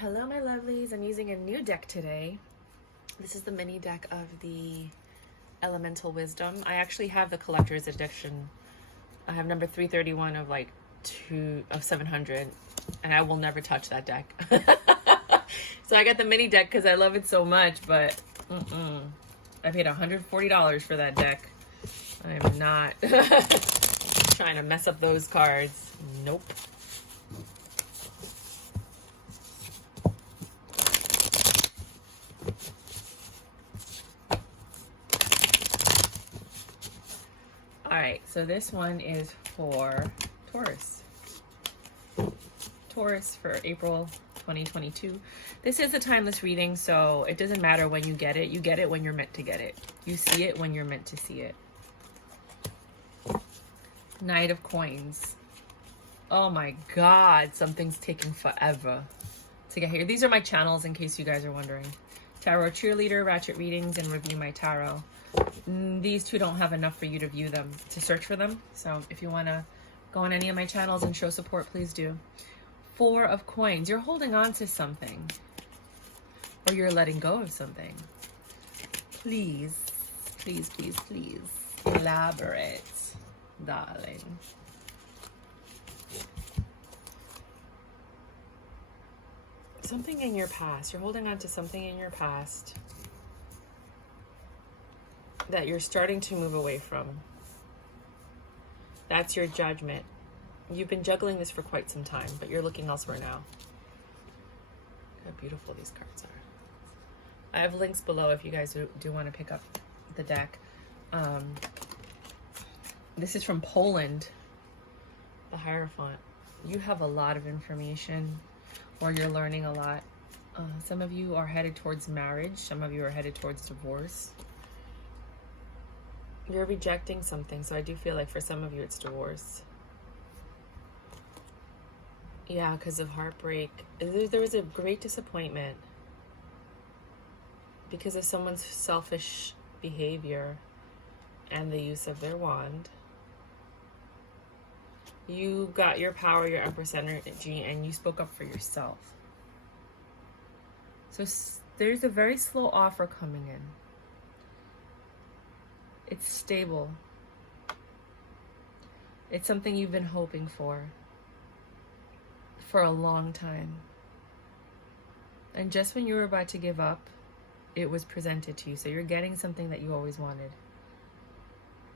Hello my lovelies, I'm using a new deck today. This is the mini deck of the Elemental Wisdom. I actually have the collector's edition. I have number 331 of 700, and I will never touch that deck. So I got the mini deck because I love it so much, but I paid $140 for that deck. I'm not trying to mess up those cards. Nope. Alright, so this one is for Taurus. Taurus for April 2022. This is a timeless reading, so it doesn't matter when you get it. You get it when you're meant to get it. You see it when you're meant to see it. Knight of Coins. Oh my god, something's taking forever to get here. These are my channels in case you guys are wondering. Tarot Cheerleader, Ratchet Readings, and Review My Tarot. These two don't have enough for you to view them, to search for them. So if you want to go on any of my channels and show support, please do. Four of Coins. You're holding on to something. Or you're letting go of something. Please, please, please, please. Elaborate, darling. Something in your past. You're holding on to something in your past that you're starting to move away from. That's your judgment. You've been juggling this for quite some time, but you're looking elsewhere now. Look how beautiful these cards are. I have links below if you guys do want to pick up the deck. This is from Poland, the Hierophant. You have a lot of information, or you're learning a lot. Some of you are headed towards marriage. Some of you are headed towards divorce. You're rejecting something, so I do feel like for some of you it's divorce. Yeah, because of heartbreak. There was a great disappointment because of someone's selfish behavior and the use of their wand. You got your power, your Empress energy, and you spoke up for yourself. So there's a very slow offer coming in. It's stable. It's something you've been hoping for a long time. And just when you were about to give up, it was presented to you. So you're getting something that you always wanted.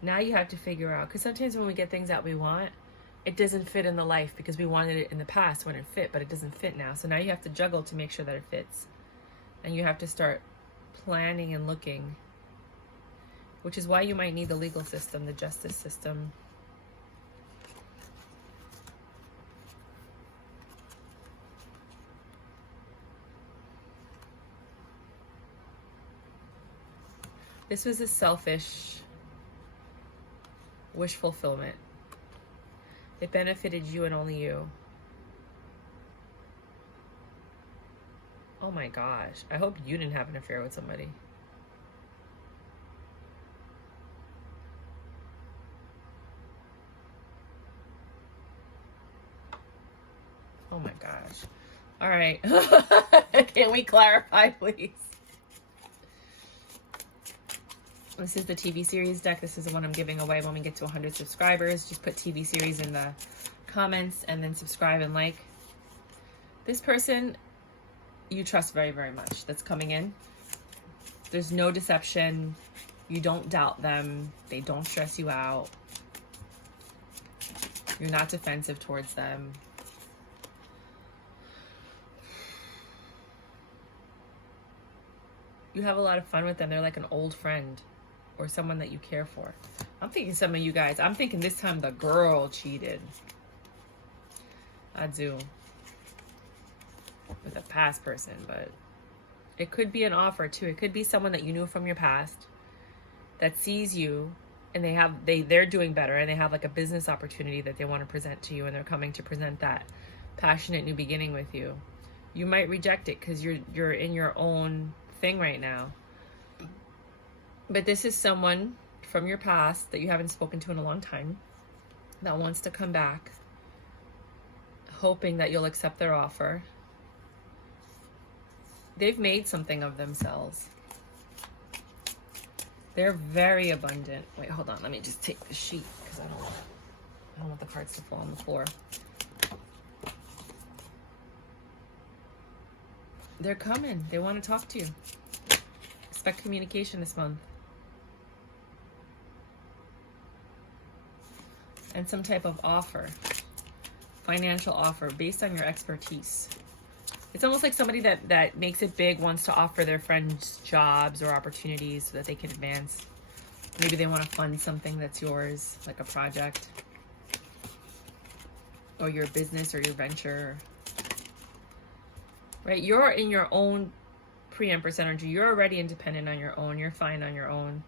Now you have to figure out, because sometimes when we get things that we want, it doesn't fit in the life because we wanted it in the past when it fit, but it doesn't fit now. So now you have to juggle to make sure that it fits. And you have to start planning and looking, which is why you might need the legal system, the justice system. This was a selfish wish fulfillment. It benefited you and only you. Oh my gosh. I hope you didn't have an affair with somebody. Oh my gosh. All right. Can we clarify, please? This is the TV series deck. This is the one I'm giving away when we get to 100 subscribers. Just put TV series in the comments and then subscribe and like. This person you trust very, very much that's coming in. There's no deception. You don't doubt them. They don't stress you out. You're not defensive towards them. You have a lot of fun with them. They're like an old friend or someone that you care for. I'm thinking some of you guys, I'm thinking this time the girl cheated. I do. With a past person, but it could be an offer too. It could be someone that you knew from your past that sees you and they're doing better and they have like a business opportunity that they want to present to you, and they're coming to present that passionate new beginning with you. You might reject it because you're in your own thing right now. But this is someone from your past that you haven't spoken to in a long time that wants to come back, hoping that you'll accept their offer. They've made something of themselves. They're very abundant. Wait, hold on. Let me just take the sheet because I don't want the cards to fall on the floor. They're coming. They want to talk to you. Expect communication this month. And some type of offer. Financial offer based on your expertise. It's almost like somebody that makes it big wants to offer their friends jobs or opportunities so that they can advance. Maybe they want to fund something that's yours, like a project. Or your business or your venture. Right? You're in your own pre-Empress energy. You're already independent on your own. You're fine on your own.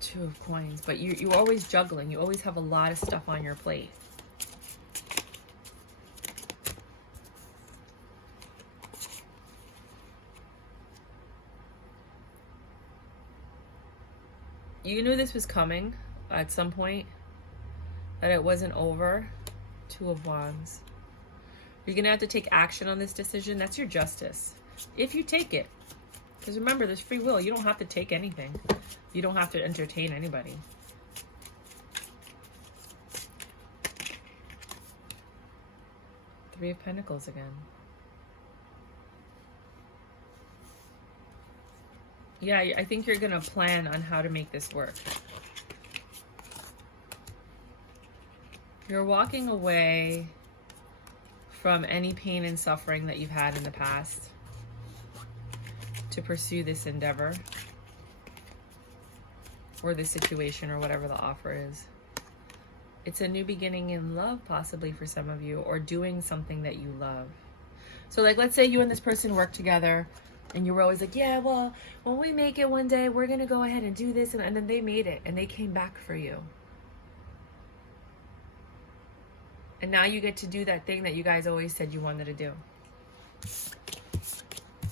Two of Coins. But you're always juggling. You always have a lot of stuff on your plate. You knew this was coming at some point. That it wasn't over. Two of Wands. You're going to have to take action on this decision. That's your justice. If you take it. Because remember, there's free will. You don't have to take anything. You don't have to entertain anybody. Three of Pentacles again. Yeah, I think you're going to plan on how to make this work. You're walking away from any pain and suffering that you've had in the past to pursue this endeavor or this situation or whatever the offer is. It's a new beginning in love, possibly for some of you, or doing something that you love. So like, let's say you and this person work together and you were always like, yeah, well, when we make it one day, we're going to go ahead and do this. And then they made it and they came back for you. And now you get to do that thing that you guys always said you wanted to do.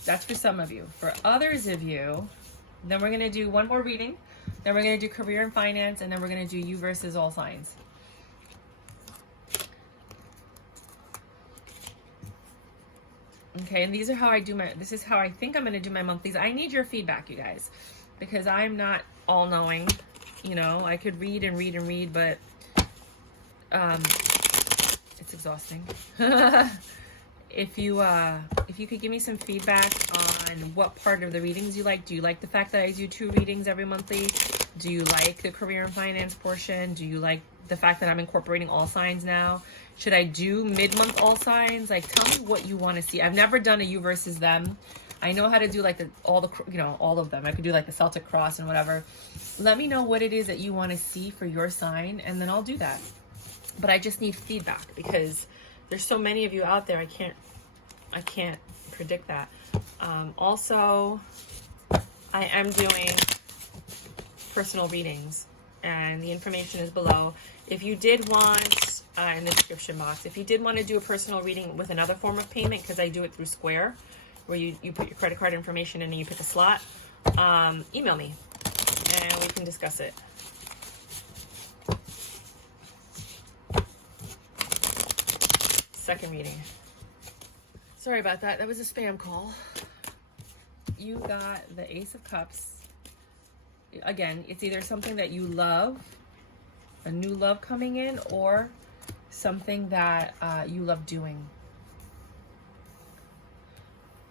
That's for some of you. For others of you, then we're going to do one more reading. Then we're going to do career and finance. And then we're going to do you versus all signs. Okay, and these are how I do this is how I think I'm going to do my monthlies. I need your feedback, you guys, because I'm not all-knowing. You know, I could read and read and read, but it's exhausting. If you could give me some feedback on what part of the readings you like. Do you like the fact that I do 2 readings every monthly? Do you like the career and finance portion? Do you like the fact that I'm incorporating all signs now? Should I do mid-month all signs? Like, tell me what you want to see. I've never done a you versus them. I know how to do like all of them. I could do like the Celtic cross and whatever. Let me know what it is that you want to see for your sign, and then I'll do that. But I just need feedback because there's so many of you out there. I can't predict that. Also, I am doing personal readings, and the information is below. If you did want, in the description box, if you did want to do a personal reading with another form of payment, because I do it through Square, where you put your credit card information in and you pick a slot, email me and we can discuss it. Second reading. Sorry about that. That was a spam call. You got the Ace of Cups. Again, it's either something that you love, a new love coming in, or something that you love doing.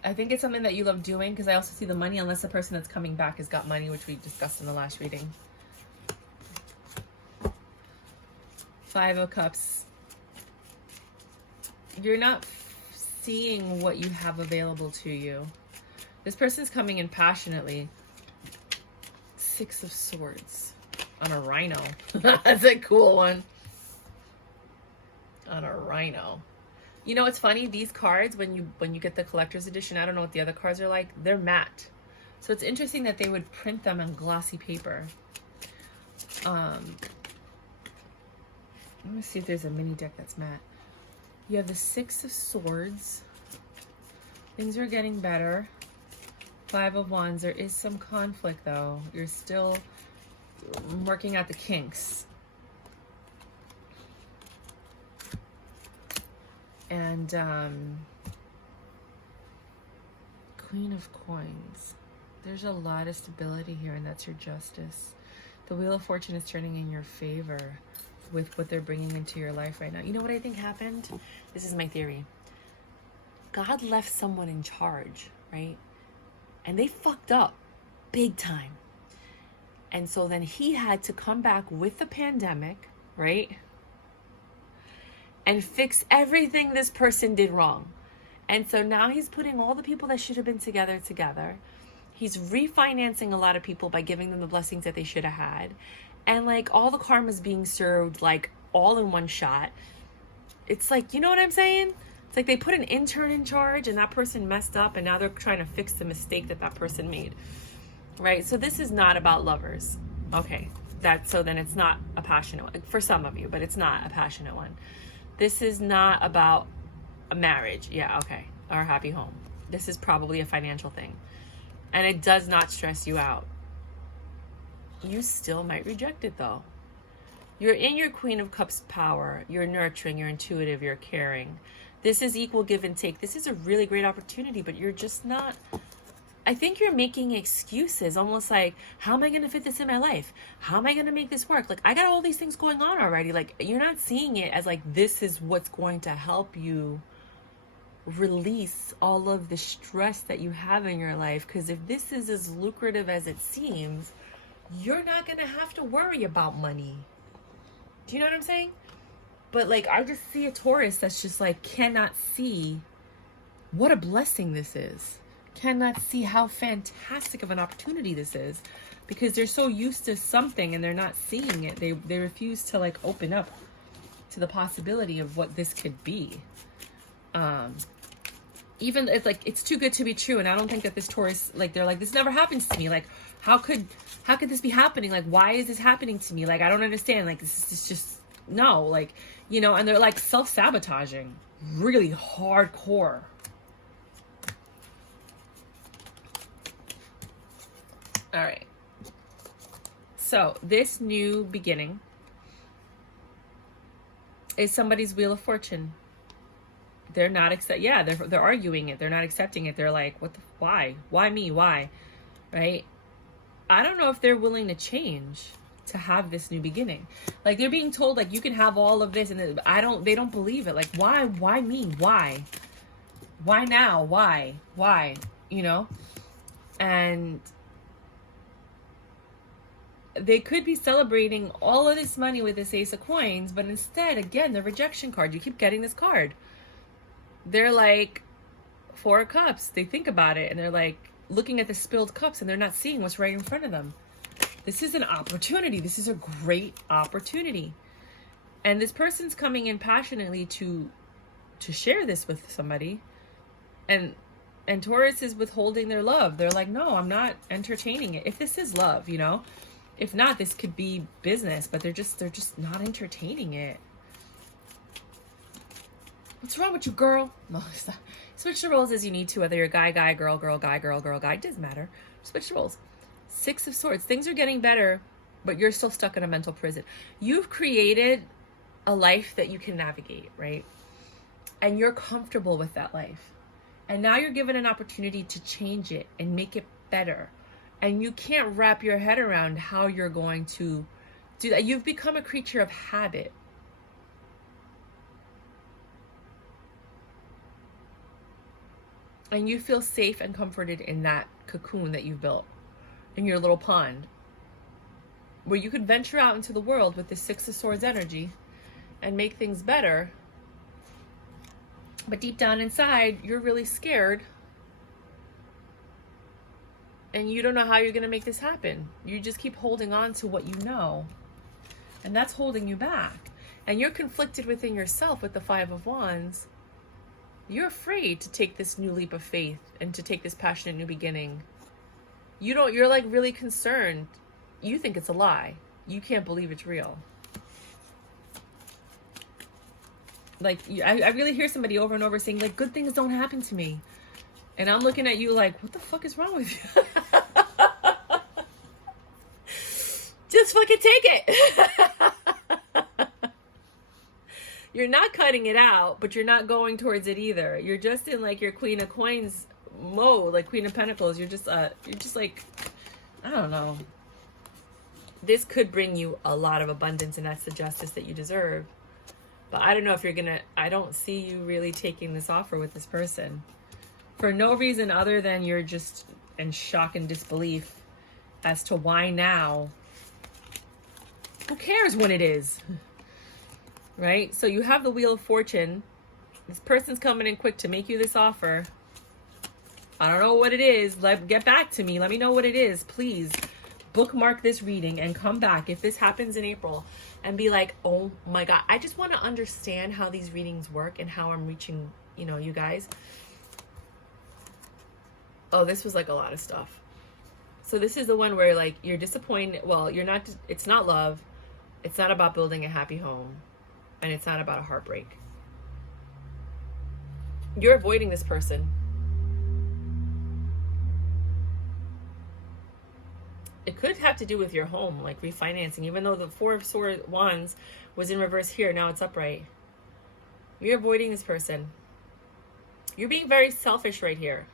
I think it's something that you love doing because I also see the money, unless the person that's coming back has got money, which we discussed in the last reading. 5 of Cups. You're not seeing what you have available to you. This person's coming in passionately. 6 of Swords on a rhino. That's a cool one. On a rhino. You know, it's funny, these cards, when you get the collector's edition, I don't know what the other cards are like, they're matte. So it's interesting that they would print them on glossy paper. Let me see if there's a mini deck that's matte. You have the 6 of Swords. Things are getting better. 5 of Wands. There is some conflict, though. You're still working out the kinks. And Queen of Coins. There's a lot of stability here, and that's your Justice. The Wheel of Fortune is turning in your favor with what they're bringing into your life right now. You know what I think happened? This is my theory. God left someone in charge, right? And they fucked up big time. And so then he had to come back with the pandemic, right? And fix everything this person did wrong. And so now he's putting all the people that should have been together. He's refinancing a lot of people by giving them the blessings that they should have had. And like all the karma's being served like all in one shot. It's like, you know what I'm saying? It's like they put an intern in charge and that person messed up and now they're trying to fix the mistake that person made. Right? So this is not about lovers. Okay. So then it's not a passionate one. For some of you, but it's not a passionate one. This is not about a marriage. Yeah, okay. Or a happy home. This is probably a financial thing. And it does not stress you out. You still might reject it though. You're in your Queen of Cups power. You're nurturing, you're intuitive, you're caring. This is equal give and take. This is a really great opportunity, but you're just not... I think you're making excuses, almost like, how am I going to fit this in my life? How am I going to make this work? Like, I got all these things going on already. Like, you're not seeing it as like, this is what's going to help you release all of the stress that you have in your life. Because if this is as lucrative as it seems, you're not going to have to worry about money. Do you know what I'm saying? But like, I just see a Taurus that's just like, cannot see what a blessing this is. Cannot see how fantastic of an opportunity this is, because they're so used to something and they're not seeing it. They refuse to like open up to the possibility of what this could be. Even it's like, it's too good to be true. And I don't think that this Taurus, like, they're like, this never happens to me. Like, how could this be happening? Like, why is this happening to me? Like, I don't understand. Like, this is just, no, like, you know, and they're like self-sabotaging really hardcore. All right. So this new beginning is somebody's Wheel of Fortune. They're not they're arguing it. They're not accepting it. They're like, why? Why me? Why? Right? I don't know if they're willing to change to have this new beginning. Like, they're being told like, you can have all of this, and they don't believe it. Like, why me? Why now? Why? You know? And they could be celebrating all of this money with this Ace of Coins, but instead, again, the rejection card. You keep getting this card. They're like, Four of Cups. They think about it, and they're like looking at the spilled cups, and they're not seeing what's right in front of them. This is an opportunity. This is a great opportunity. And this person's coming in passionately to share this with somebody. And Taurus is withholding their love. They're like, no, I'm not entertaining it. If this is love, you know? If not, this could be business, but they're just not entertaining it. What's wrong with you, girl? No, stop. Switch the roles as you need to, whether you're guy, girl, guy, girl, guy. It doesn't matter. Switch the roles. Six of Swords. Things are getting better, but you're still stuck in a mental prison. You've created a life that you can navigate, right? And you're comfortable with that life. And now you're given an opportunity to change it and make it better. And you can't wrap your head around how you're going to do that. You've become a creature of habit. And you feel safe and comforted in that cocoon that you've built, in your little pond, where you could venture out into the world with the Six of Swords energy and make things better. But deep down inside, you're really scared. And you don't know how you're going to make this happen. You just keep holding on to what you know. And that's holding you back. And you're conflicted within yourself with the Five of Wands. You're afraid to take this new leap of faith and to take this passionate new beginning. You're like really concerned. You think it's a lie. You can't believe it's real. Like, I really hear somebody over and over saying, like, good things don't happen to me. And I'm looking at you like, what the fuck is wrong with you? Just fucking take it. You're not cutting it out, but you're not going towards it either. You're just in like your Queen of Coins mode, like Queen of Pentacles. You're just like, I don't know. This could bring you a lot of abundance, and that's the justice that you deserve. But I don't know if you're gonna, I don't see you really taking this offer with this person. For no reason other than you're just in shock and disbelief as to why now. Who cares when it is? Right? So you have the Wheel of Fortune. This person's coming in quick to make you this offer. I don't know what it is. Get back to me. Let me know what it is, please. Bookmark this reading and come back if this happens in April and be like, oh my God, I just want to understand how these readings work and how I'm reaching, you know, you guys. Oh, this was like a lot of stuff. So this is the one where like you're disappointed. Well, you're not, it's not love. It's not about building a happy home. And it's not about a heartbreak. You're avoiding this person. It could have to do with your home, like refinancing, even though the Four of Wands was in reverse here. Now it's upright. You're avoiding this person. You're being very selfish right here.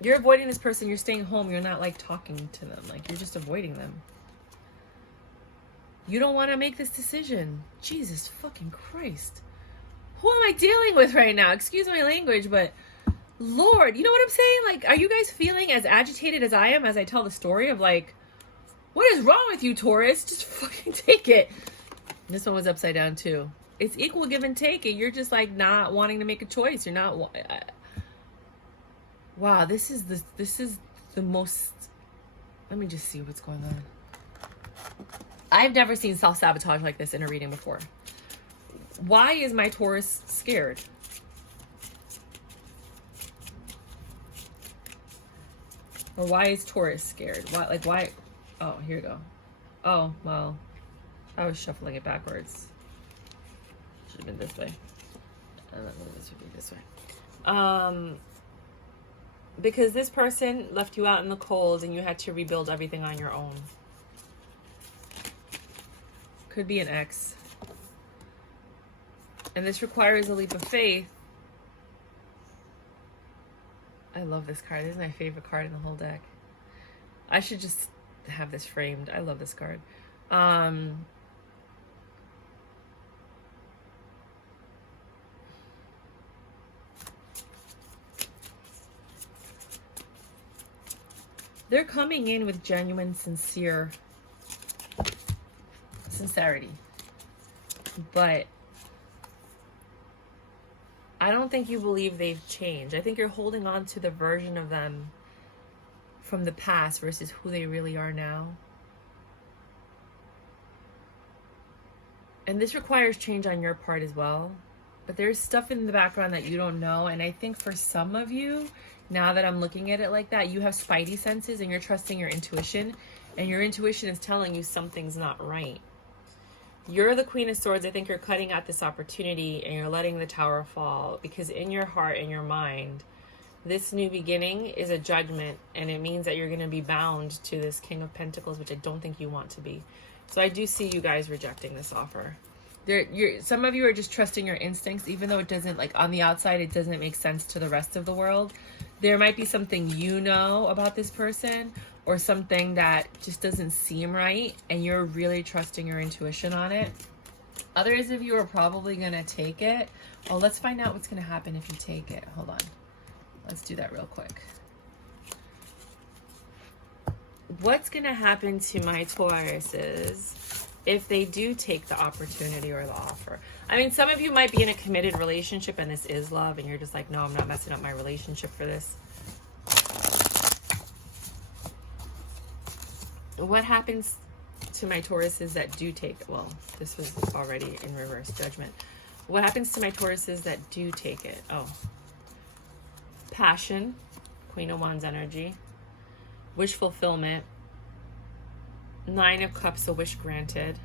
You're avoiding this person. You're staying home. You're not like talking to them. Like you're just avoiding them. You don't want to make this decision. Jesus fucking Christ. Who am I dealing with right now? Excuse my language, but Lord, you know what I'm saying? Like, are you guys feeling as agitated as I am as I tell the story of like, what is wrong with you, Taurus? Just fucking take it. This one was upside down too. It's equal give and take, and you're just like not wanting to make a choice. You're not. Wow, this is the most. Let me just see what's going on. I've never seen self-sabotage like this in a reading before. Why is my Taurus scared? Or why is Taurus scared? Why? Oh, here we go. Oh, well, I was shuffling it backwards. Should have been this way. This would be this way. Because this person left you out in the cold and you had to rebuild everything on your own. Could be an ex. And this requires a leap of faith. I love this card. This is my favorite card in the whole deck. I should just have this framed. I love this card. They're coming in with genuine, sincerity. But I don't think you believe they've changed. I think you're holding on to the version of them from the past versus who they really are now. And this requires change on your part as well. But there's stuff in the background that you don't know. And I think for some of you, now that I'm looking at it like that, you have spidey senses and you're trusting your intuition. And your intuition is telling you something's not right. You're the Queen of Swords. I think you're cutting out this opportunity and you're letting the Tower fall. Because in your heart and your mind, this new beginning is a judgment. And it means that you're going to be bound to this King of Pentacles, which I don't think you want to be. So I do see you guys rejecting this offer. Some of you are just trusting your instincts, even though it doesn't, like on the outside, it doesn't make sense to the rest of the world. There might be something you know about this person or something that just doesn't seem right, and you're really trusting your intuition on it. Others of you are probably going to take it. Oh, let's find out what's going to happen if you take it. Hold on. Let's do that real quick. What's going to happen to my Tauruses if they do take the opportunity or the offer? I mean, some of you might be in a committed relationship and this is love and you're just like, no, I'm not messing up my relationship for this. What happens to my Tauruses that do take it? Well, this was already in reverse, judgment. What happens to my Tauruses that do take it? Oh, passion, Queen of Wands energy, wish fulfillment, Nine of Cups, a wish granted,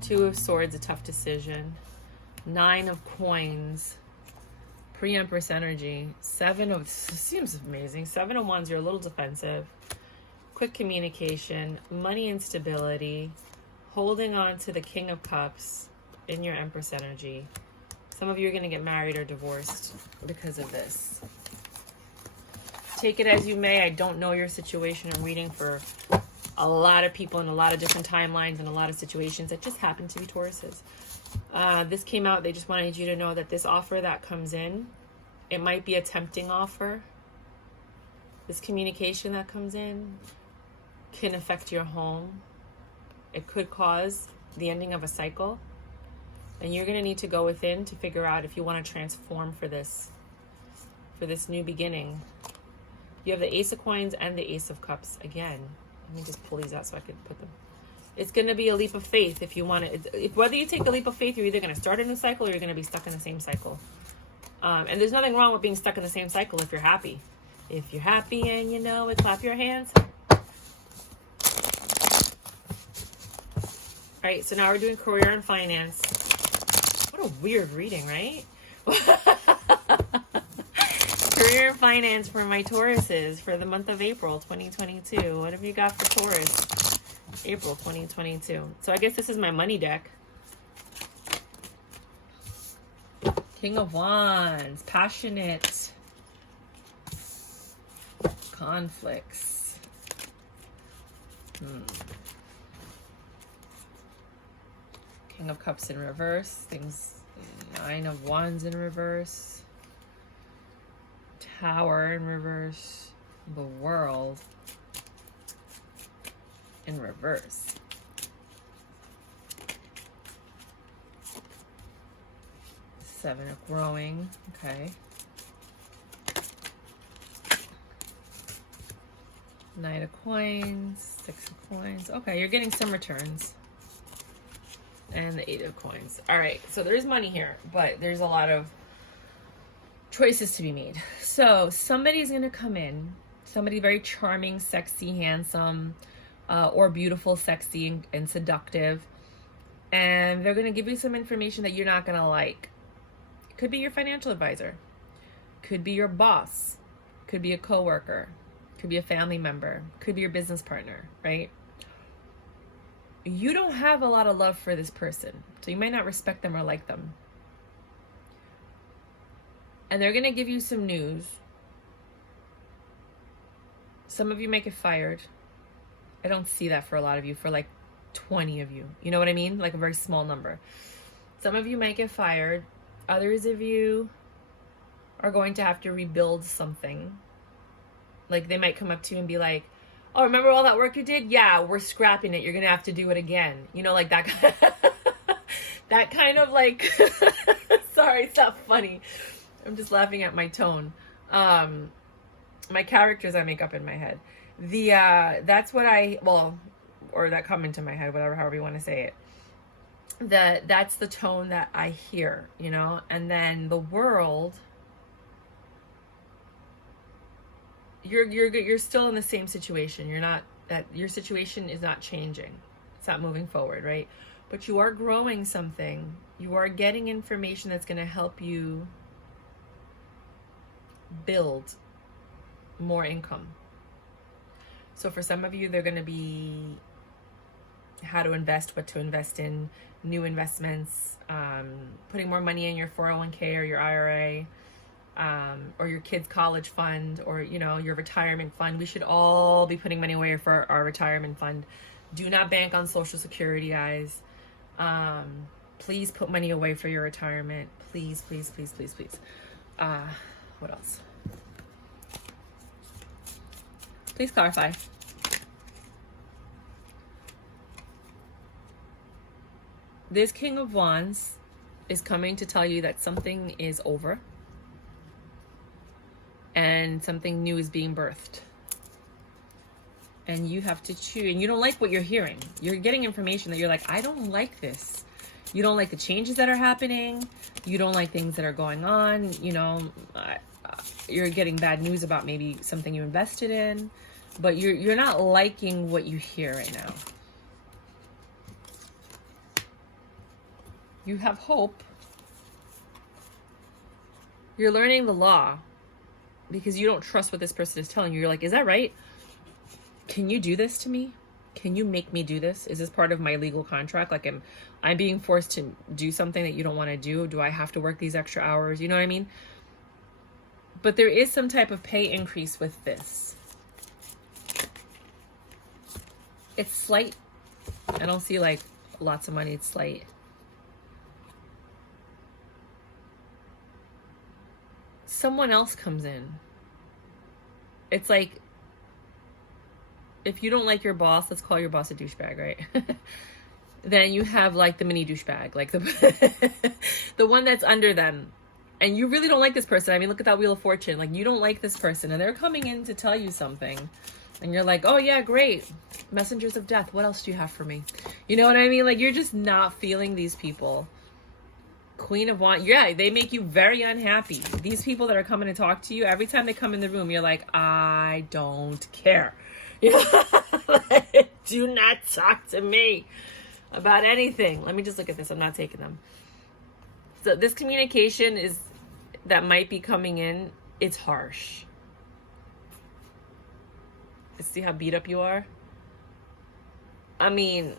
Two of Swords, a tough decision, Nine of Coins, pre-Empress energy, seems amazing, Seven of Wands, you're a little defensive, quick communication, money instability, holding on to the King of Cups in your Empress energy, Some of you are going to get married or divorced because of this. Take it as you may. I don't know your situation. I'm reading for a lot of people in a lot of different timelines and a lot of situations that just happen to be Tauruses. This came out. They just wanted you to know that this offer that comes in, it might be a tempting offer. This communication that comes in can affect your home. It could cause the ending of a cycle. And you're going to need to go within to figure out if you want to transform for this new beginning. You have the Ace of Coins and the Ace of Cups again. Let me just pull these out so I could put them. It's going to be a leap of faith if you want to. Whether you take the leap of faith, you're either going to start a new cycle or you're going to be stuck in the same cycle. And there's nothing wrong with being stuck in the same cycle if you're happy. If you're happy and you know it, clap your hands. All right, so now we're doing career and finance. What a weird reading, right? Career and finance for my Tauruses for the month of April 2022. What have you got for Taurus? April 2022. So I guess this is my money deck. King of Wands. Passionate. Conflicts. King of Cups in reverse. Things. Nine of Wands in reverse. Tower in reverse. The World in reverse. Seven of Growing. Okay. Knight of Coins. Six of Coins. Okay, you're getting some returns. And the Eight of Coins. All right, so there's money here, but there's a lot of choices to be made. So somebody's going to come in, somebody very charming, sexy, handsome, or beautiful, sexy, and seductive, and they're going to give you some information that you're not going to like. It could be your financial advisor, could be your boss, could be a coworker, could be a family member, could be your business partner, right? You don't have a lot of love for this person, so you might not respect them or like them. And they're going to give you some news. Some of you may get fired. I don't see that for a lot of you, for like 20 of you. You know what I mean? Like a very small number. Some of you might get fired. Others of you are going to have to rebuild something. Like they might come up to you and be like, oh, remember all that work you did? Yeah, we're scrapping it. You're going to have to do it again. You know, like that. That kind of like, sorry, it's not funny. I'm just laughing at my tone. My characters I make up in my head. That's what or that come into my head, whatever, however you want to say it. That's the tone that I hear, you know? And then the world, you're still in the same situation. Your situation is not changing. It's not moving forward, right? But you are growing something. You are getting information that's going to help you build more income. So for some of you, they're going to be how to invest, what to invest in, new investments, putting more money in your 401k or your IRA, or your kids' college fund, or, you know, your retirement fund. We should all be putting money away for our retirement fund. Do not bank on Social Security, guys. Please put money away for your retirement. Please, please, please, please, please. What else? Please clarify. This King of Wands is coming to tell you that something is over and something new is being birthed. And you have to choose. And you don't like what you're hearing. You're getting information that you're like, I don't like this. You don't like the changes that are happening. You don't like things that are going on. You know, you're getting bad news about maybe something you invested in, but you're not liking what you hear right now. You have hope. You're learning the law because you don't trust what this person is telling you. You're like, is that right? Can you do this to me? Can you make me do this? Is this part of my legal contract? Like, I'm being forced to do something that you don't want to do? Do I have to work these extra hours? You know what I mean? But there is some type of pay increase with this. It's slight. I don't see like lots of money. It's slight. Someone else comes in. It's like, if you don't like your boss, let's call your boss a douchebag, right? Then you have like the mini douchebag, like the one that's under them. And you really don't like this person. I mean, look at that Wheel of Fortune. Like, you don't like this person and they're coming in to tell you something. And you're like, oh yeah, great. Messengers of death. What else do you have for me? You know what I mean? Like, you're just not feeling these people. Queen of Wands. Yeah, they make you very unhappy. These people that are coming to talk to you, every time they come in the room, you're like, I don't care. Like, do not talk to me about anything. Let me just look at this. I'm not taking them. So this communication that might be coming in, it's harsh. See how beat up you are? I mean,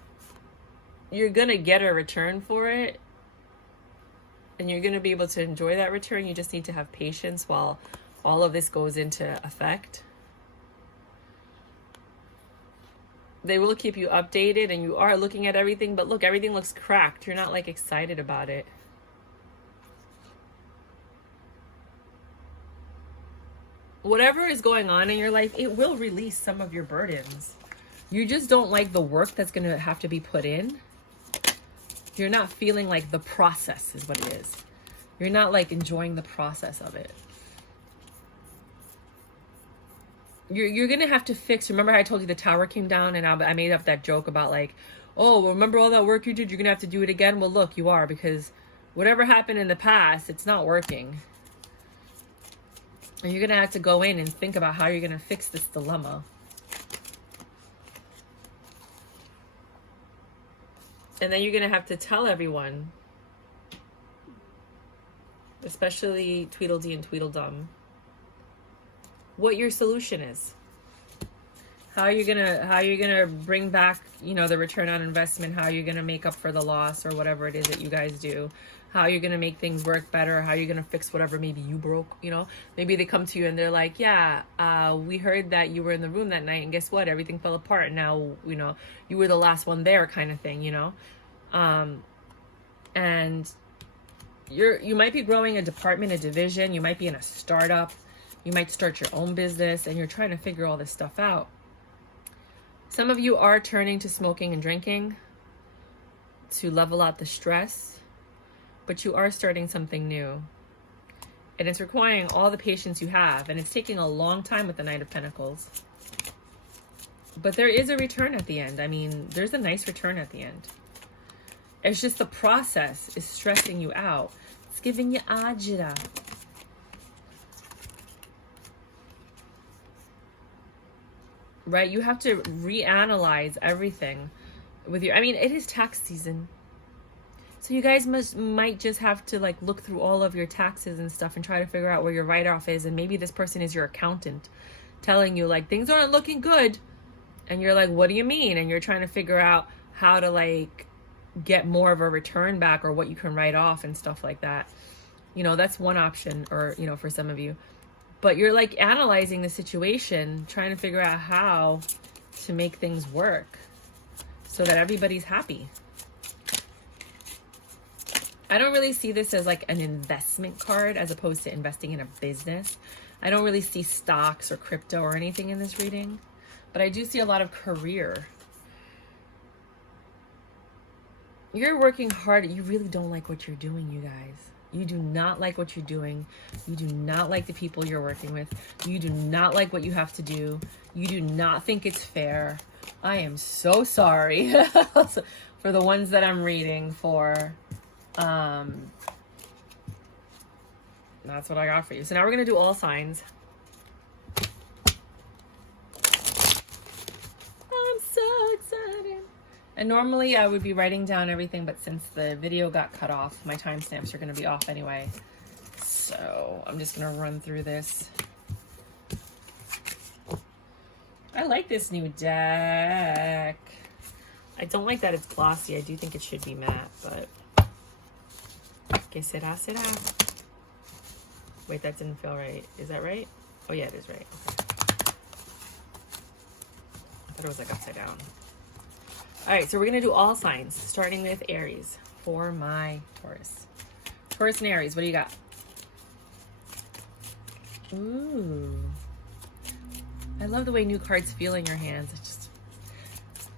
you're going to get a return for it. And you're going to be able to enjoy that return. You just need to have patience while all of this goes into effect. They will keep you updated and you are looking at everything. But look, everything looks cracked. You're not like excited about it. Whatever is going on in your life, it will release some of your burdens. You just don't like the work that's going to have to be put in. You're not feeling like the process is what it is. You're not like enjoying the process of it. You're going to have to fix. Remember how I told you the tower came down and I made up that joke about like, oh, well, remember all that work you did? You're going to have to do it again. Well, look, you are, because whatever happened in the past, it's not working. And you're going to have to go in and think about how you're going to fix this dilemma. And then you're going to have to tell everyone, especially Tweedledee and Tweedledum, what your solution is. How you're gonna bring back, you know, the return on investment, how you're gonna make up for the loss or whatever it is that you guys do. How you're going to make things work better, how you're going to fix whatever maybe you broke, you know. Maybe they come to you and they're like, yeah, we heard that you were in the room that night and guess what? Everything fell apart. And now, you know, you were the last one there kind of thing, you know. And you might be growing a department, a division. You might be in a startup. You might start your own business and you're trying to figure all this stuff out. Some of you are turning to smoking and drinking to level out the stress. But you are starting something new. And it's requiring all the patience you have. And it's taking a long time with the Knight of Pentacles. But there is a return at the end. I mean, there's a nice return at the end. It's just the process is stressing you out. It's giving you agita. Right? You have to reanalyze everything with your... I mean, it is tax season. So you guys might just have to like look through all of your taxes and stuff and try to figure out where your write-off is. And maybe this person is your accountant telling you like things aren't looking good. And you're like, what do you mean? And you're trying to figure out how to like get more of a return back or what you can write off and stuff like that. You know, that's one option, or, you know, for some of you. But you're like analyzing the situation, trying to figure out how to make things work so that everybody's happy. I don't really see this as like an investment card as opposed to investing in a business. I don't really see stocks or crypto or anything in this reading, but I do see a lot of career. You're working hard. You really don't like what you're doing, you guys. You do not like what you're doing. You do not like the people you're working with. You do not like what you have to do. You do not think it's fair. I am so sorry for the ones that I'm reading for. That's what I got for you. So now we're going to do all signs. I'm so excited. And normally I would be writing down everything, but since the video got cut off, my timestamps are going to be off anyway. So I'm just going to run through this. I like this new deck. I don't like that it's glossy. I do think it should be matte, but... Que será, será. Wait, that didn't feel right. Is that right? Oh, yeah, it is right. Okay. I thought it was like upside down. All right, so we're going to do all signs, starting with Aries for my Taurus. Taurus and Aries, what do you got? Ooh. I love the way new cards feel in your hands. It's just...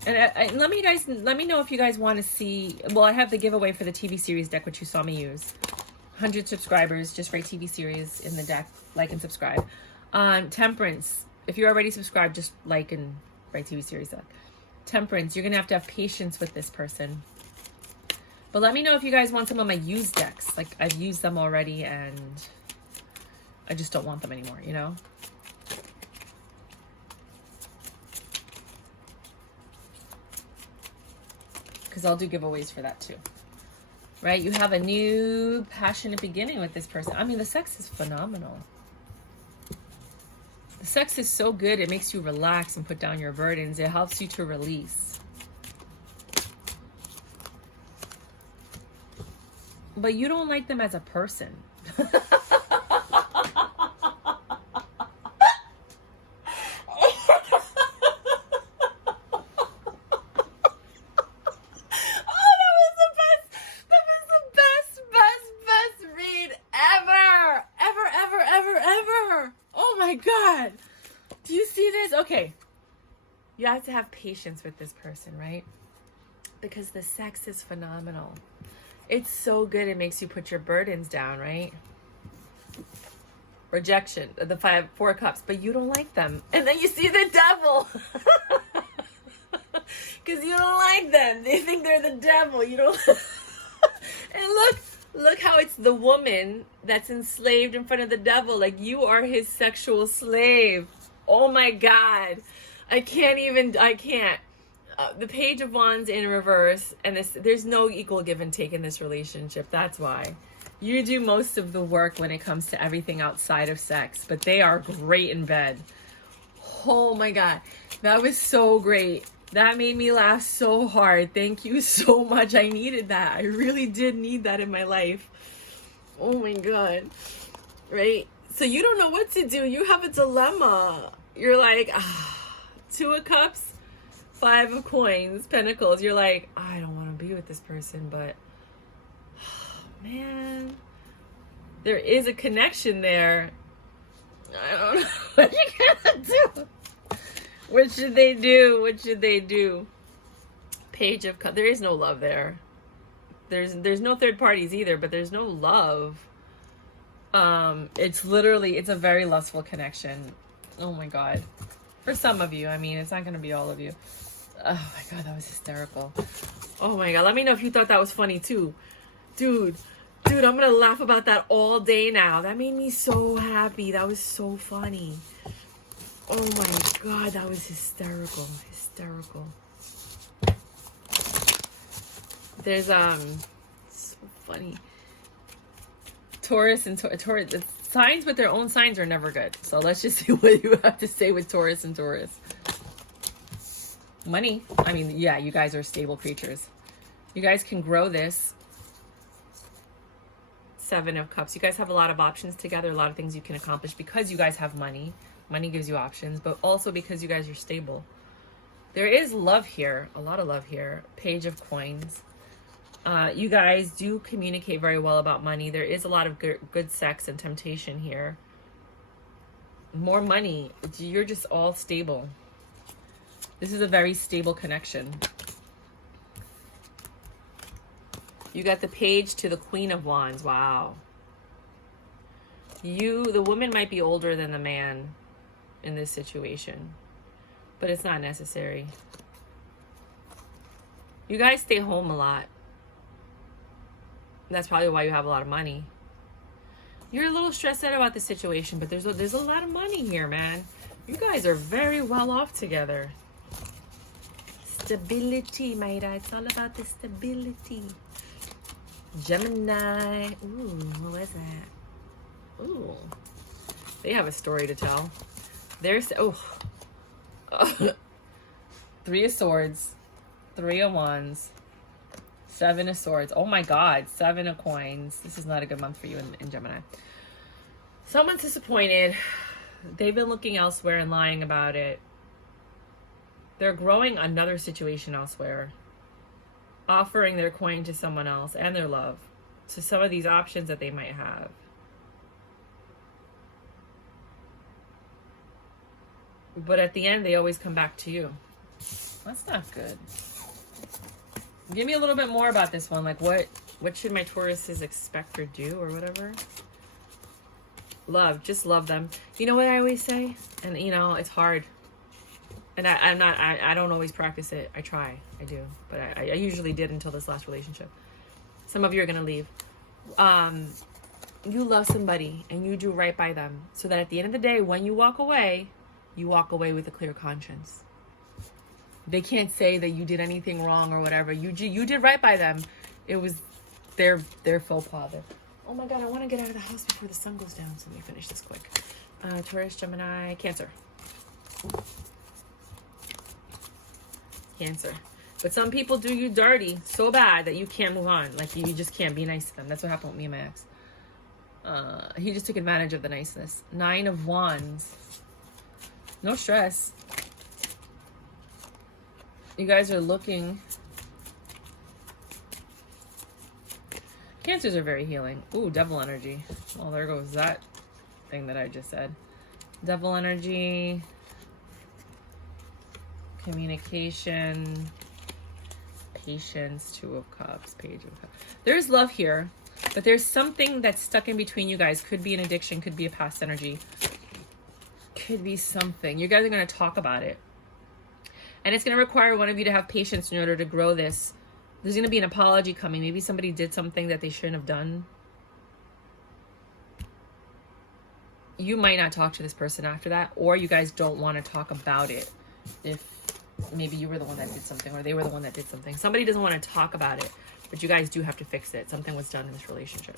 And let me know if you guys want to see. Well, I have the giveaway for the TV series deck, which you saw me use. 100 subscribers, just write TV series in the deck, like and subscribe. Temperance, if you're already subscribed, just like and write TV series deck. Temperance, you're gonna have to have patience with this person. But let me know if you guys want some of my used decks. Like, I've used them already and I just don't want them anymore, you know? Because I'll do giveaways for that too. Right? You have a new passionate beginning with this person. I mean, the sex is phenomenal. The sex is so good. It makes you relax and put down your burdens. It helps you to release. But you don't like them as a person. Okay, you have to have patience with this person, right? Because the sex is phenomenal. It's so good. It makes you put your burdens down, right? Rejection, the 4 cups, but you don't like them. And then you see the devil. Because you don't like them. They think they're the devil. You don't. And look how it's the woman that's enslaved in front of the devil. Like, you are his sexual slave. Oh my God. I can't. The Page of Wands in reverse, and there's no equal give and take in this relationship. That's why. You do most of the work when it comes to everything outside of sex, but they are great in bed. Oh my God. That was so great. That made me laugh so hard. Thank you so much. I needed that. I really did need that in my life. Oh my God. Right? So you don't know what to do. You have a dilemma. You're like, 2 of cups, 5 of coins, pentacles. You're like, I don't want to be with this person, but man, there is a connection there. I don't know what you're gonna do. What should they do? What should they do? Page of cups. There is no love there. There's no third parties either, but there's no love. It's a very lustful connection. Oh my God. For some of you, I mean, it's not going to be all of you. Oh my God, that was hysterical. Oh my God, let me know if you thought that was funny too. Dude, I'm going to laugh about that all day now. That made me so happy. That was so funny. Oh my God, that was hysterical. There's, so funny. Taurus and Taurus, the signs with their own signs are never good. So let's just see what you have to say with Taurus and Taurus. Money. I mean, yeah, you guys are stable creatures. You guys can grow this. 7 of Cups. You guys have a lot of options together, a lot of things you can accomplish because you guys have money. Money gives you options, but also because you guys are stable. There is love here, a lot of love here. Page of Coins. You guys do communicate very well about money. There is a lot of good sex and temptation here. More money. You're just all stable. This is a very stable connection. You got the Page to the Queen of Wands. Wow. The woman might be older than the man in this situation, but it's not necessary. You guys stay home a lot. That's probably why you have a lot of money. You're a little stressed out about the situation, but there's a lot of money here, man. You guys are very well off together. Stability, Mayra. It's all about the stability. Gemini. Ooh, who is that? Ooh. They have a story to tell. Three of Swords, Three of Wands, Seven of Swords. Oh my God, Seven of Coins. This is not a good month for you in Gemini. Someone's disappointed. They've been looking elsewhere and lying about it. They're growing another situation elsewhere, offering their coin to someone else and their love to some of these options that they might have. But at the end, they always come back to you. That's not good. Give me a little bit more about this one. Like, what should my Tauruses expect or do or whatever? Love. Just love them. You know what I always say? And, you know, it's hard. And I don't always practice it. I try. I do. But I usually did until this last relationship. Some of you are going to leave. You love somebody and you do right by them. So that at the end of the day, when you walk away with a clear conscience. They can't say that you did anything wrong or whatever. You did right by them. It was their faux pas. Oh my God, I want to get out of the house before the sun goes down. So let me finish this quick. Taurus, Gemini, Cancer. Cancer. But some people do you dirty so bad that you can't move on. Like, you just can't be nice to them. That's what happened with me and my ex. He just took advantage of the niceness. Nine of Wands. No stress. You guys are looking. Cancers are very healing. Ooh, devil energy. Well, there goes that thing that I just said. Devil energy. Communication. Patience. Two of Cups. Page of Cups. There's love here. But there's something that's stuck in between you guys. Could be an addiction. Could be a past energy. Could be something. You guys are going to talk about it. And it's going to require one of you to have patience in order to grow this. There's going to be an apology coming. Maybe somebody did something that they shouldn't have done. You might not talk to this person after that. Or you guys don't want to talk about it. If maybe you were the one that did something. Or they were the one that did something. Somebody doesn't want to talk about it. But you guys do have to fix it. Something was done in this relationship.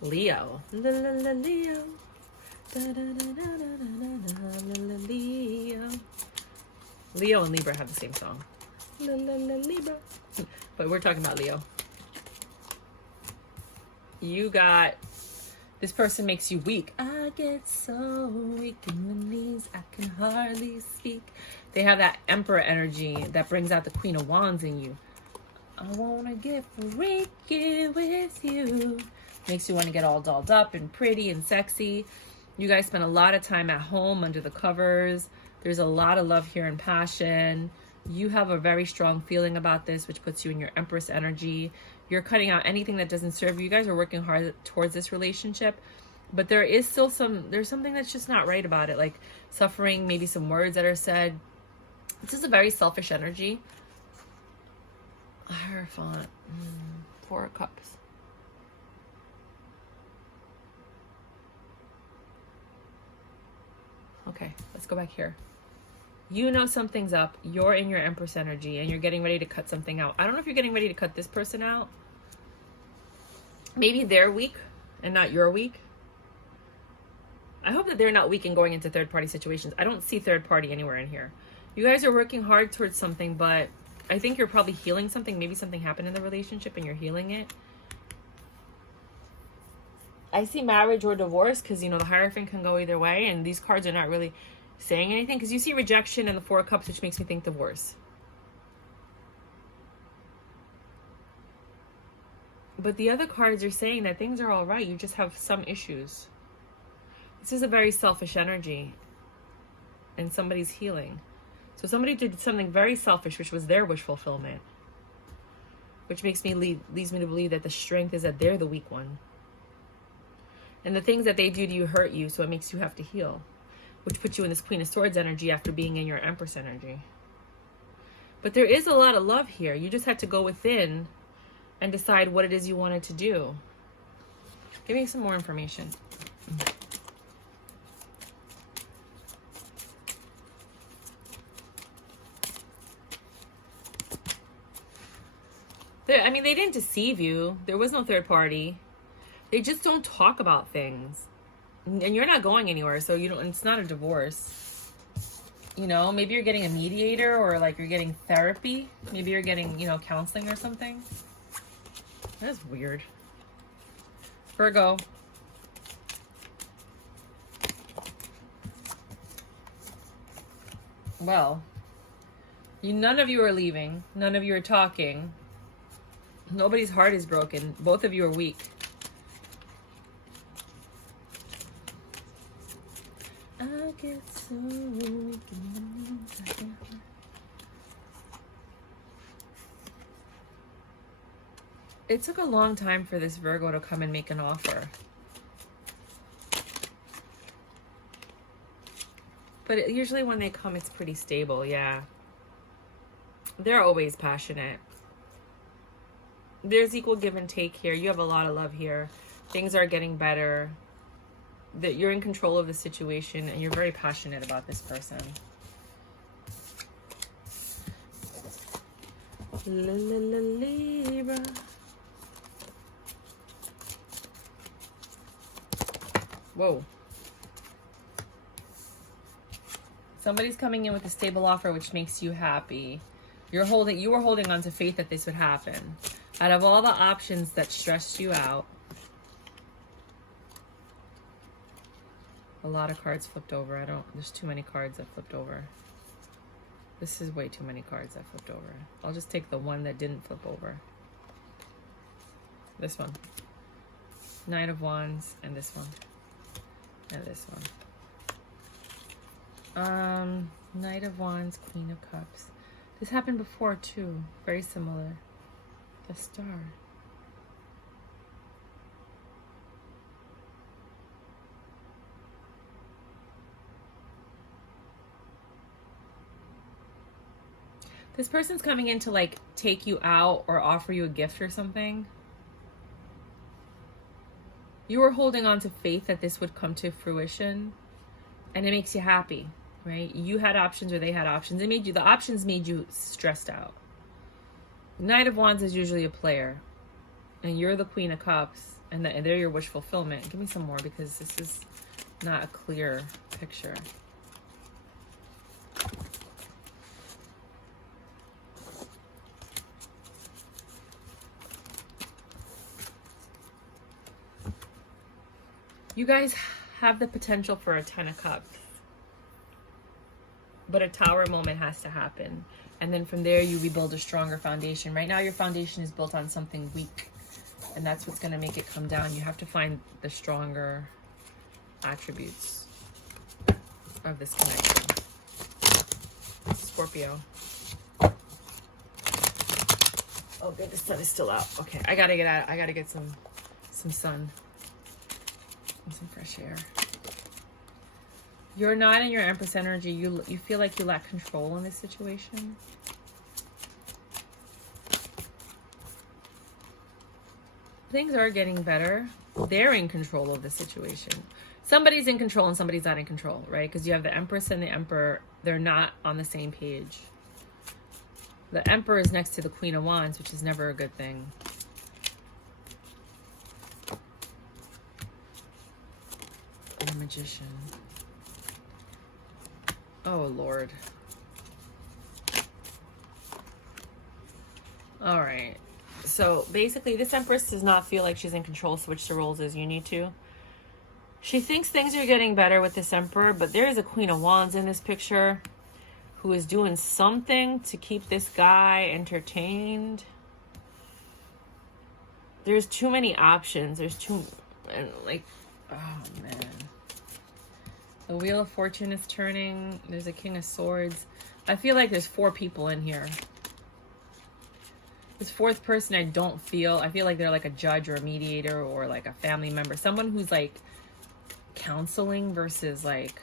Leo. Leo. Leo and Libra have the same song. Libra. But we're talking about Leo. You got, this person makes you weak. I get so weak in my knees, I can hardly speak. They have that Emperor energy that brings out the Queen of Wands in you. I want to get freaky with you. Makes you want to get all dolled up and pretty and sexy. You guys spend a lot of time at home under the covers. There's a lot of love here and passion. You have a very strong feeling about this, which puts you in your Empress energy. You're cutting out anything that doesn't serve you. You guys are working hard towards this relationship. But there is still there's something that's just not right about it. Like suffering, maybe some words that are said. This is a very selfish energy. Hierophant. Four of Cups. Okay, let's go back here. You know something's up. You're in your Empress energy and you're getting ready to cut something out. I don't know if you're getting ready to cut this person out. Maybe they're weak and not you're weak. I hope that they're not weak and going into third-party situations. I don't see third party anywhere in here. You guys are working hard towards something, but I think you're probably healing something. Maybe something happened in the relationship and you're healing it. I see marriage or divorce because, you know, the Hierophant can go either way. And these cards are not really saying anything because you see rejection and the Four of Cups, which makes me think divorce. But the other cards are saying that things are all right. You just have some issues. This is a very selfish energy. And somebody's healing. So somebody did something very selfish, which was their wish fulfillment. Which leads me to believe that the strength is that they're the weak one. And the things that they do to you hurt you, so it makes you have to heal. Which puts you in this Queen of Swords energy after being in your Empress energy. But there is a lot of love here. You just had to go within and decide what it is you wanted to do. Give me some more information. They didn't deceive you. There was no third party. They just don't talk about things. And you're not going anywhere, so you don't. It's not a divorce. You know, maybe you're getting a mediator, or like you're getting therapy. Maybe you're getting, you know, counseling or something. That's weird. Virgo. Well, none of you are leaving. None of you are talking. Nobody's heart is broken. Both of you are weak. I get so weak. It took a long time for this Virgo to come and make an offer. But usually when they come, it's pretty stable, yeah. They're always passionate. There's equal give and take here. You have a lot of love here. Things are getting better. That you're in control of the situation, and you're very passionate about this person. Libra. Whoa. Somebody's coming in with a stable offer, which makes you happy. You were holding on to faith that this would happen. Out of all the options that stressed you out, a lot of cards flipped over. There's too many cards that flipped over. This is way too many cards that flipped over. I'll just take the one that didn't flip over. This one. Knight of Wands, and this one. And this one. Knight of Wands, Queen of Cups. This happened before too. Very similar. The Star. This person's coming in to like take you out or offer you a gift or something. You were holding on to faith that this would come to fruition, and it makes you happy, right? You had options or they had options. The options made you stressed out. Knight of Wands is usually a player, and you're the Queen of Cups, and they're your wish fulfillment. Give me some more, because this is not a clear picture. You guys have the potential for a 10 of Cups, but a Tower moment has to happen. And then from there, you rebuild a stronger foundation. Right now, your foundation is built on something weak, and that's what's going to make it come down. You have to find the stronger attributes of this connection. Scorpio. Oh, good. The sun is still out. Okay, I gotta get out. I gotta get some sun. Some fresh air. You're not in your Empress energy. You feel like you lack control in this situation. Things are getting better. They're in control of the situation. Somebody's in control and somebody's not in control, right? Because you have the Empress and the Emperor. They're not on the same page. The Emperor is next to the Queen of Wands, which is never a good thing. The Magician. Oh, Lord. All right. So basically, this Empress does not feel like she's in control. Switch the roles as you need to. She thinks things are getting better with this Emperor, but there is a Queen of Wands in this picture who is doing something to keep this guy entertained. There's too many options. And like, oh man. The Wheel of Fortune is turning. There's a King of Swords. I feel like there's 4 people in here. This 4th person I feel like they're like a judge or a mediator or like a family member. Someone who's like counseling versus like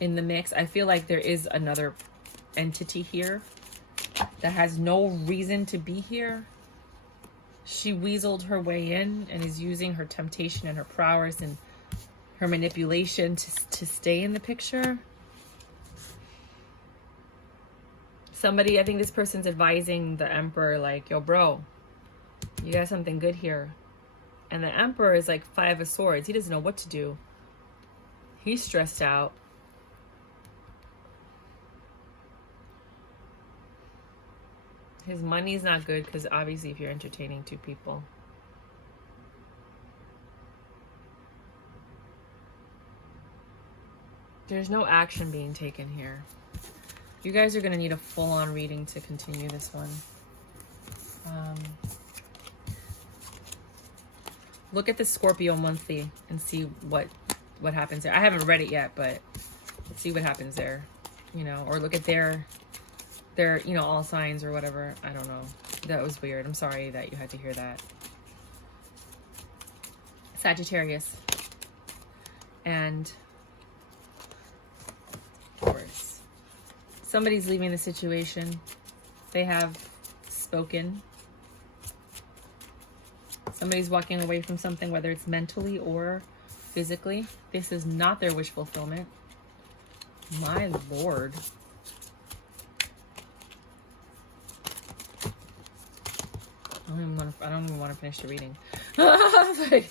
in the mix. I feel like there is another entity here that has no reason to be here. She weaseled her way in and is using her temptation and her prowess and her manipulation to stay in the picture. I think this person's advising the Emperor like, yo, bro, you got something good here. And the Emperor is like 5 of Swords. He doesn't know what to do. He's stressed out. His money's not good because obviously if you're entertaining two people. There's no action being taken here. You guys are going to need a full-on reading to continue this one. Look at the Scorpio monthly and see what happens there. I haven't read it yet, but let's see what happens there. You know, or look at their you know, all signs or whatever. I don't know. That was weird. I'm sorry that you had to hear that. Sagittarius and Taurus. Somebody's leaving the situation. They have spoken. Somebody's walking away from something, whether it's mentally or physically. This is not their wish fulfillment. My Lord. I don't even want to finish the reading. Like,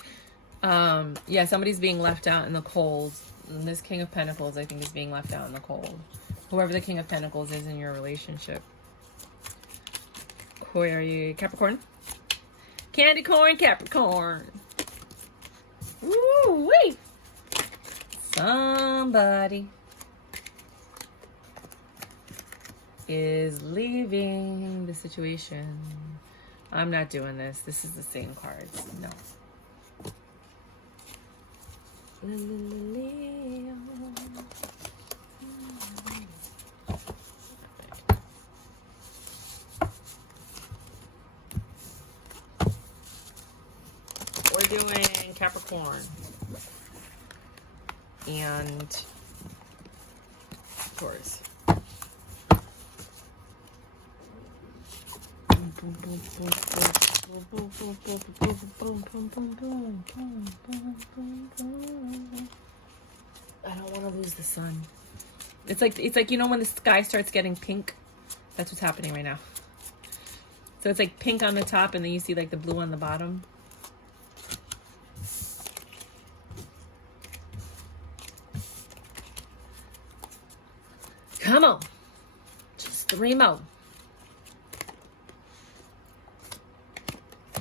yeah, somebody's being left out in the cold. And this King of Pentacles, I think, is being left out in the cold. Whoever the King of Pentacles is in your relationship. Aquarius, Capricorn. Candy corn, Capricorn. Woo wee. Somebody is leaving the situation. I'm not doing this. This is the same cards. No. We're doing Capricorn and Taurus. I don't want to lose the sun. It's like you know when the sky starts getting pink? That's what's happening right now. So it's like pink on the top and then you see like the blue on the bottom. Come on. Just 3 more.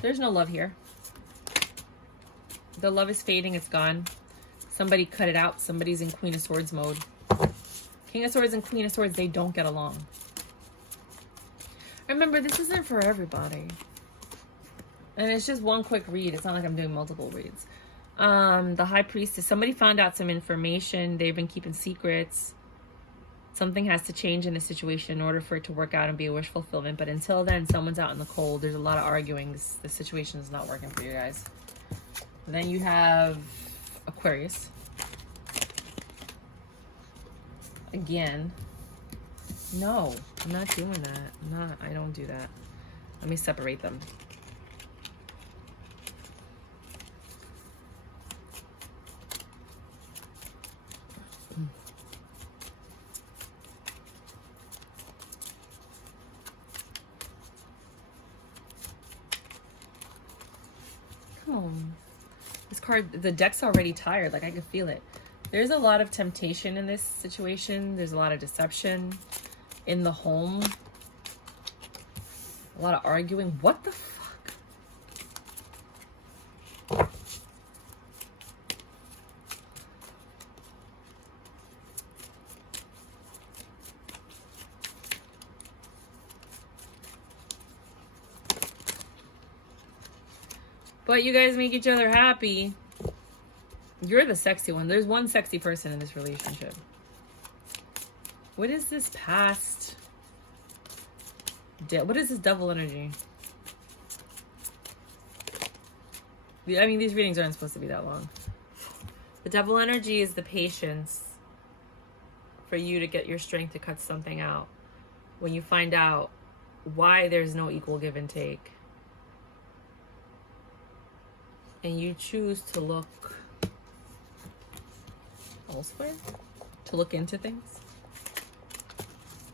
There's no love here. The love is fading. It's gone. Somebody cut it out. Somebody's in Queen of Swords mode. King of Swords and Queen of Swords, they don't get along. Remember, this isn't for everybody. And it's just one quick read. It's not like I'm doing multiple reads. The High Priestess. Somebody found out some information. They've been keeping secrets. Something has to change in the situation in order for it to work out and be a wish fulfillment. But until then, someone's out in the cold. There's a lot of arguing. The situation is not working for you guys. And then you have Aquarius. Again. No, I'm not doing that. I don't do that. Let me separate them. This card, the deck's already tired. Like, I can feel it. There's a lot of temptation in this situation. There's a lot of deception in the home. A lot of arguing. What the fuck? But you guys make each other happy. You're the sexy one. There's one sexy person in this relationship. What is this past? What is this double energy? I mean, these readings aren't supposed to be that long. The double energy is the patience for you to get your strength to cut something out. When you find out why there's no equal give and take. And you choose to look elsewhere, to look into things.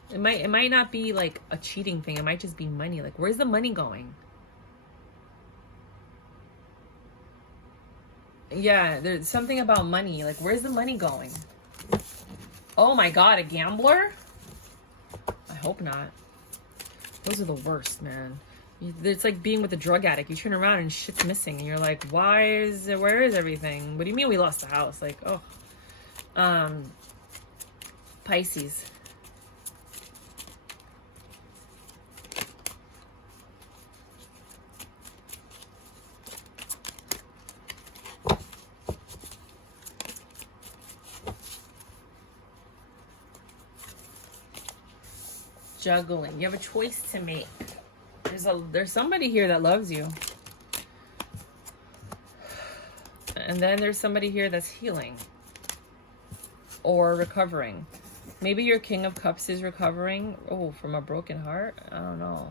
It might not be like a cheating thing. It might just be money. Like, where's the money going? Yeah, there's something about money. Like, where's the money going? Oh my God, a gambler? I hope not. Those are the worst, man. It's like being with a drug addict. You turn around and shit's missing, and you're like, where is everything? What do you mean we lost the house? Like, oh. Pisces. Juggling. You have a choice to make. There's somebody here that loves you. And then there's somebody here that's healing or recovering. Maybe your King of Cups is recovering. Oh, from a broken heart? I don't know.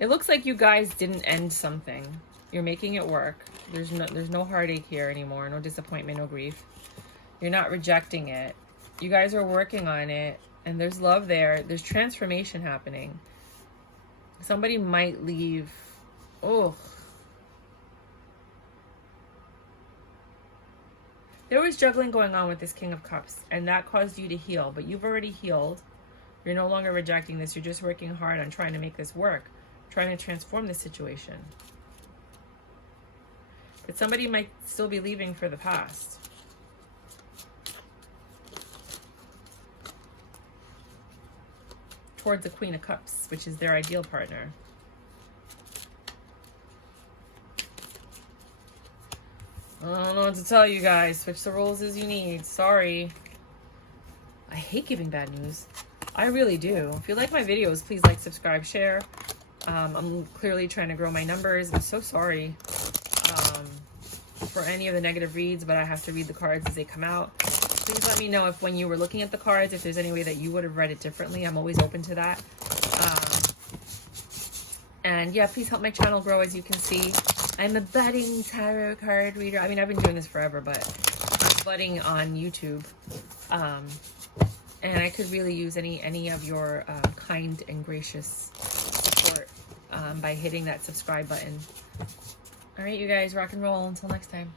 It looks like you guys didn't end something. You're making it work. There's no heartache here anymore. No disappointment, no grief. You're not rejecting it. You guys are working on it, and there's love there. There's transformation happening. Somebody might leave. Oh. There was juggling going on with this King of Cups, and that caused you to heal, but you've already healed. You're no longer rejecting this. You're just working hard on trying to make this work, trying to transform this situation. But somebody might still be leaving for the past. Towards the Queen of Cups, which is their ideal partner. I don't know what to tell you guys. Switch the roles as you need. Sorry. I hate giving bad news. I really do. If you like my videos, please like, subscribe, share. I'm clearly trying to grow my numbers. I'm so sorry for any of the negative reads, but I have to read the cards as they come out. Please let me know if when you were looking at the cards, if there's any way that you would have read it differently. I'm always open to that. And yeah, please help my channel grow. As you can see, I'm a budding tarot card reader. I mean, I've been doing this forever, but I'm budding on YouTube. And I could really use any of your kind and gracious support by hitting that subscribe button. All right, you guys, rock and roll. Until next time.